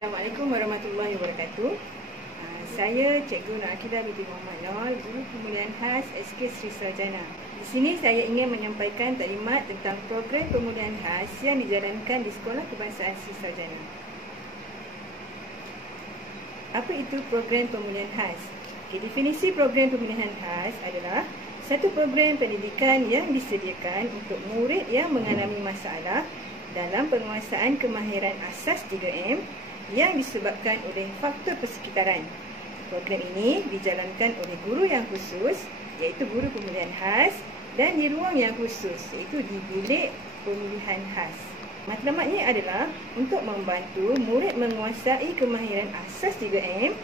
Assalamualaikum warahmatullahi wabarakatuh. Saya Cikgu Nur Akidah binti Muhammad Nol, Guru Pemulihan Khas SK Sri Sarjana. Di sini saya ingin menyampaikan taklimat tentang program pemulihan khas yang dijalankan di Sekolah Kebangsaan Sri Sarjana. Apa itu program pemulihan khas? Definisi program pemulihan khas adalah satu program pendidikan yang disediakan untuk murid yang mengalami masalah dalam penguasaan kemahiran asas 3M yang disebabkan oleh faktor persekitaran. Program ini dijalankan oleh guru yang khusus, iaitu guru pemulihan khas, dan di ruang yang khusus, iaitu di bilik pemulihan khas. Matlamatnya adalah untuk membantu murid menguasai kemahiran asas 3M,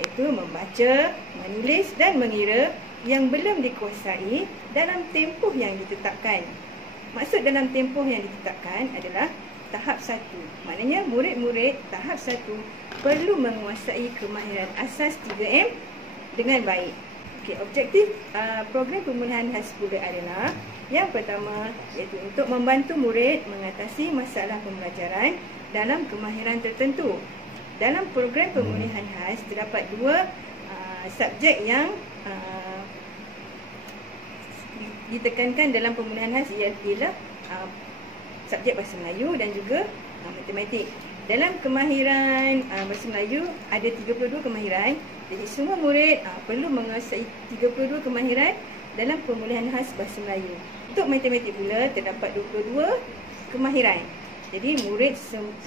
iaitu membaca, menulis dan mengira yang belum dikuasai dalam tempoh yang ditetapkan. Maksud dalam tempoh yang ditetapkan adalah tahap 1. Maknanya murid-murid tahap 1 perlu menguasai kemahiran asas 3M dengan baik. Objektif program pemulihan khas pula adalah yang pertama, iaitu untuk membantu murid mengatasi masalah pembelajaran dalam kemahiran tertentu. Dalam program pemulihan khas terdapat dua subjek yang ditekankan dalam pemulihan khas, ialah subjek Bahasa Melayu dan juga matematik. Dalam kemahiran Bahasa Melayu ada 32 kemahiran. Jadi semua murid perlu menguasai 32 kemahiran dalam pemulihan khas Bahasa Melayu. Untuk matematik pula terdapat 22 kemahiran. Jadi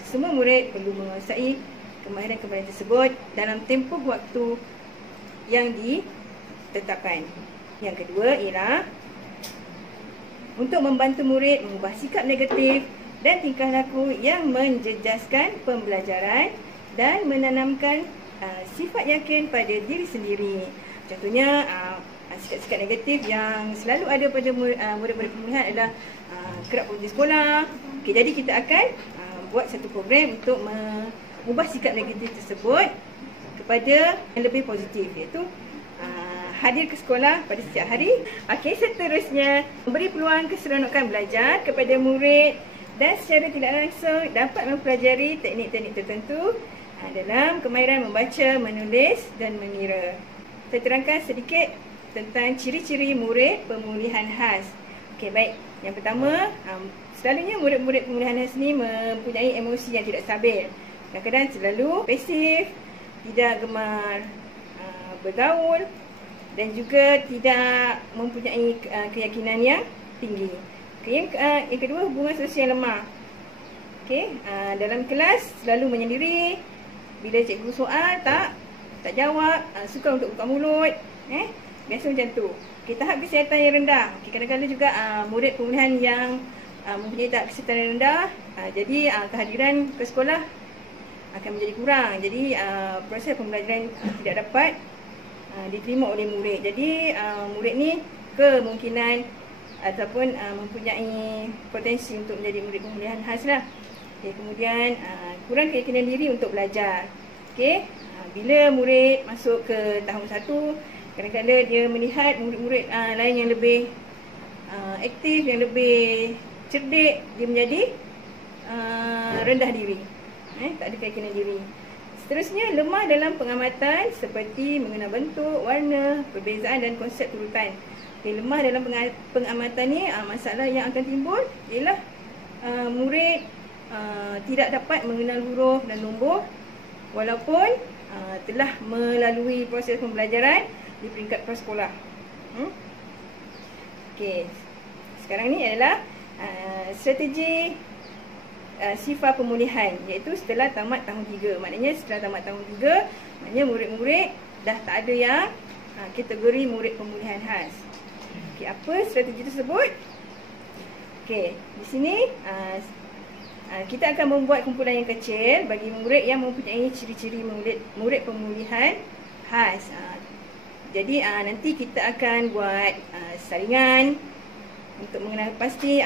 semua murid perlu menguasai kemahiran-kemahiran tersebut dalam tempoh waktu yang ditetapkan. Yang kedua ialah untuk membantu murid mengubah sikap negatif dan tingkah laku yang menjejaskan pembelajaran dan menanamkan sifat yakin pada diri sendiri. Contohnya, sikap-sikap negatif yang selalu ada pada murid-murid pemulihan adalah kerap berhenti sekolah. Jadi kita akan buat satu program untuk mengubah sikap negatif tersebut kepada yang lebih positif, iaitu hadir ke sekolah pada setiap hari. Seterusnya, memberi peluang keseronokan belajar kepada murid dan secara tidak langsung dapat mempelajari teknik-teknik tertentu dalam kemahiran membaca, menulis dan mengira. Saya terangkan sedikit tentang ciri-ciri murid pemulihan khas. Baik. Yang pertama, selalunya murid-murid pemulihan khas ni mempunyai emosi yang tidak stabil. Kadang-kadang selalu pasif, tidak gemar bergaul dan juga tidak mempunyai keyakinan yang tinggi. Yang kedua, hubungan sosial lemah. Dalam kelas selalu menyendiri. Bila cikgu soal tak jawab, suka untuk buka mulut. Biasa macam tu. Tahap kesihatan yang rendah. Kadang-kadang juga murid pemulihan yang mempunyai tahap kesihatan yang rendah, jadi kehadiran ke sekolah akan menjadi kurang. Jadi proses pembelajaran tidak dapat diterima oleh murid. Jadi murid ni kemungkinan ataupun mempunyai potensi untuk menjadi murid pemulihan khas lah. Kemudian kurang keyakinan diri untuk belajar. Bila murid masuk ke tahun 1, kadang-kadang dia melihat murid-murid lain yang lebih aktif, yang lebih cerdik, dia menjadi rendah diri, tak ada keyakinan diri. Seterusnya, lemah dalam pengamatan seperti mengenal bentuk, warna, perbezaan dan konsep urutan. Lemah dalam pengamatan ni, masalah yang akan timbul ialah murid tidak dapat mengenal huruf dan nombor walaupun telah melalui proses pembelajaran di peringkat prasekolah. Sekarang ni adalah strategi sifar pemulihan, iaitu setelah tamat tahun 3. Maknanya setelah tamat tahun 3, maknanya murid-murid dah tak ada yang kategori murid pemulihan khas. Apa strategi tersebut? Di sini kita akan membuat kumpulan yang kecil bagi murid yang mempunyai ciri-ciri murid pemulihan khas. Jadi nanti kita akan buat saringan untuk mengenal pasti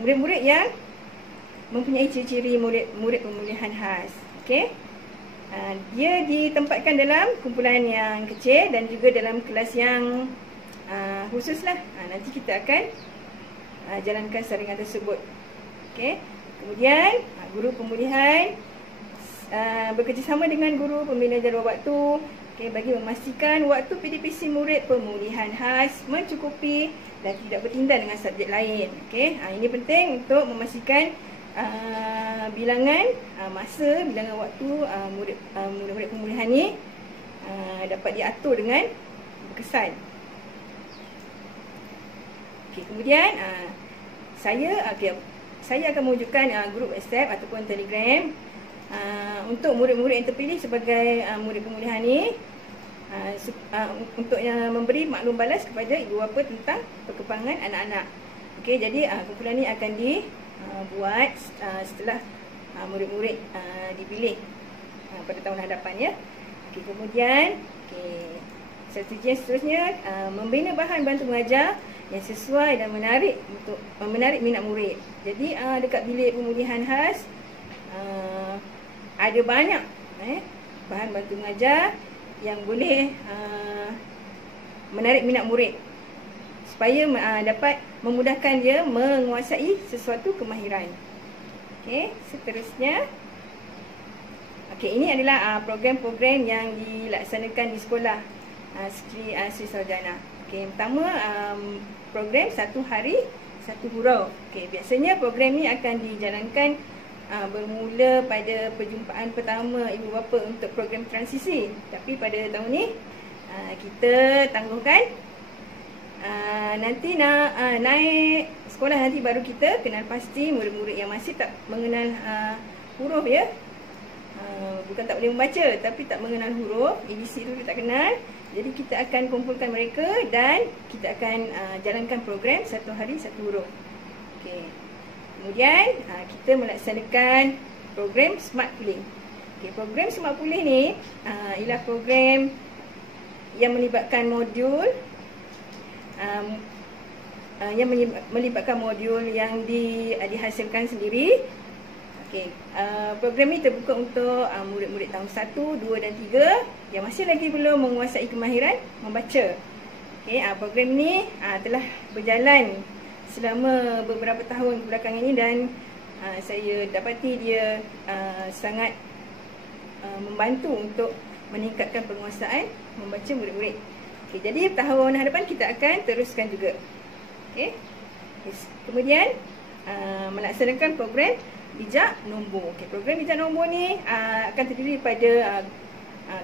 murid-murid yang mempunyai ciri-ciri murid pemulihan khas. Dia ditempatkan dalam kumpulan yang kecil dan juga dalam kelas yang khusus lah. Nanti kita akan jalankan saringan tersebut. Kemudian guru pemulihan bekerjasama dengan guru pembina jadual waktu, bagi memastikan waktu PDPC murid pemulihan khas mencukupi dan tidak bertindak dengan subjek lain. Ini penting untuk memastikan bilangan masa, bilangan waktu murid-murid pemulihan ni dapat diatur dengan berkesan. Kemudian saya akan mewujudkan grup WhatsApp ataupun Telegram untuk murid-murid yang terpilih sebagai murid pemulihan ni, untuk memberi maklum balas kepada ibu bapa tentang perkembangan anak-anak. Jadi kumpulan ni akan dibuat setelah murid-murid dipilih pada tahun hadapan ya. Kemudian strategi yang seterusnya, membina bahan bantu mengajar yang sesuai dan menarik untuk menarik minat murid. Jadi dekat bilik pemulihan khas ada banyak bahan bantu mengajar yang boleh menarik minat murid supaya dapat memudahkan dia menguasai sesuatu kemahiran. Seterusnya, ini adalah program-program yang dilaksanakan di sekolah Sri Sarjana. Pertama, program 1 hari 1 huruf. Biasanya program ni akan dijalankan bermula pada perjumpaan pertama ibu bapa untuk program transisi. Tapi pada tahun ni kita tangguhkan, nanti nak naik sekolah nanti baru kita kenal pasti murid-murid yang masih tak mengenal huruf ya. Bukan tak boleh membaca, tapi tak mengenal huruf ABC tu dia tak kenal. Jadi kita akan kumpulkan mereka dan kita akan jalankan program 1 hari 1 huruf. Kemudian kita melaksanakan program Smart Pulih. Program Smart Pulih ni ialah program yang melibatkan modul yang dihasilkan sendiri. Program ni terbuka untuk murid-murid tahun 1, 2 dan 3 yang masih lagi belum menguasai kemahiran membaca. Program ni telah berjalan selama beberapa tahun belakangan ini dan saya dapati dia sangat membantu untuk meningkatkan penguasaan membaca murid-murid. Jadi tahun hadapan kita akan teruskan juga. Kemudian melaksanakan program bijak nombor. Program bijak nombor ni akan terdiri pada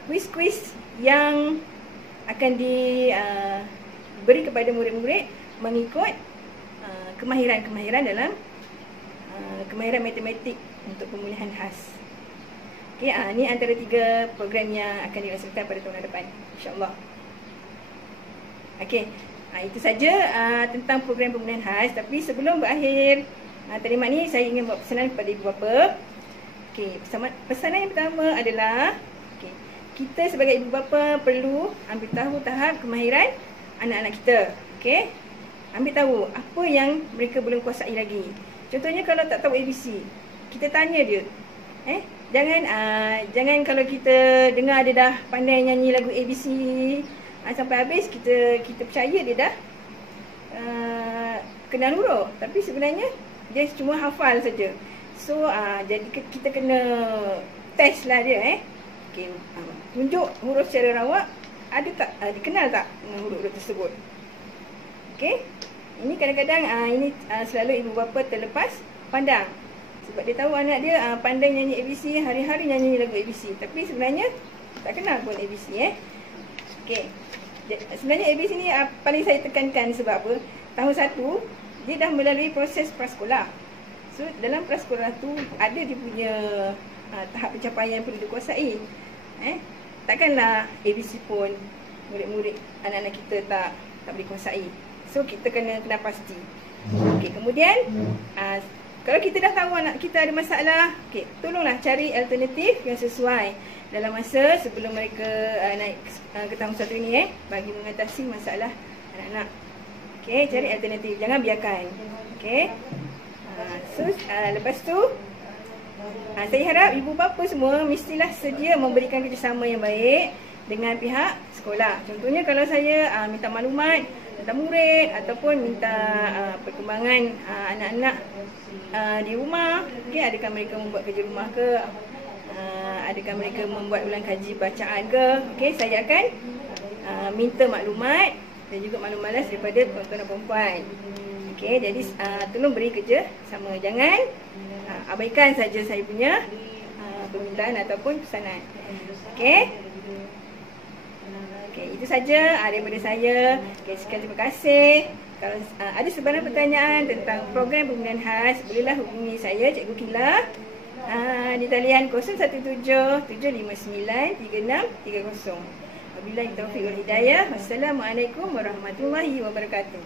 kuis-kuis yang akan diberi kepada murid-murid mengikut kemahiran-kemahiran dalam kemahiran matematik untuk pemulihan khas. Ini antara 3 program yang akan dilaksanakan pada tahun hadapan, insya-Allah. Itu saja tentang program pemulihan khas. Tapi sebelum berakhir taklimat ni, saya ingin buat pesanan kepada ibu bapa. Pesanan yang pertama adalah kita sebagai ibu bapa perlu ambil tahu tahap kemahiran anak-anak kita. Ambil tahu apa yang mereka belum kuasai lagi. Contohnya kalau tak tahu ABC, kita tanya dia. Jangan kalau kita dengar dia dah pandai nyanyi lagu ABC sampai habis, kita percaya dia dah kenal huruf, tapi sebenarnya dia cuma hafal saja. So jadi kita kena test lah dia. Tunjuk huruf secara rawak, ada tak dikenal tak dengan huruf tersebut. Ini kadang-kadang ini selalu ibu bapa terlepas pandang sebab dia tahu anak dia pandai nyanyi ABC, hari-hari nyanyi lagu ABC, tapi sebenarnya tak kenal pun ABC. Sebenarnya ABC ni paling saya tekankan sebab apa? Tahun 1 dia dah melalui proses prasekolah. So dalam prasekolah tu ada dia punya tahap pencapaian yang perlu dikuasai. Takkanlah ABC pun murid-murid anak-anak kita tak boleh kuasai. So kita kena pasti. Kemudian kalau kita dah tahu anak kita ada masalah, tolonglah cari alternatif yang sesuai dalam masa sebelum mereka naik ke tahun 1 ini bagi mengatasi masalah anak-anak. Cari alternatif, jangan biarkan. So lepas tu saya harap ibu bapa semua mestilah sedia memberikan kerjasama yang baik dengan pihak sekolah. Contohnya kalau saya minta maklumat tentang murid ataupun minta perkembangan anak-anak di rumah, adakah mereka membuat kerja rumah ke, adakah mereka membuat ulang kaji bacaan ke. Okey, saya akan minta maklumat dan juga maklum malas daripada tuan-tuan dan puan-puan. Okey, jadi tolong beri kerja sama. Jangan abaikan saja saya punya permintaan ataupun pesanan. Okey. Okey, itu saja daripada saya. Okey, sekian, terima kasih. Kalau ada sebarang pertanyaan tentang program pembinaan khas, bolehlah hubungi saya, Cikgu Kila, di talian 017-759-3630. Wabillahi taufiq wal hidayah. Wassalamualaikum warahmatullahi wabarakatuh.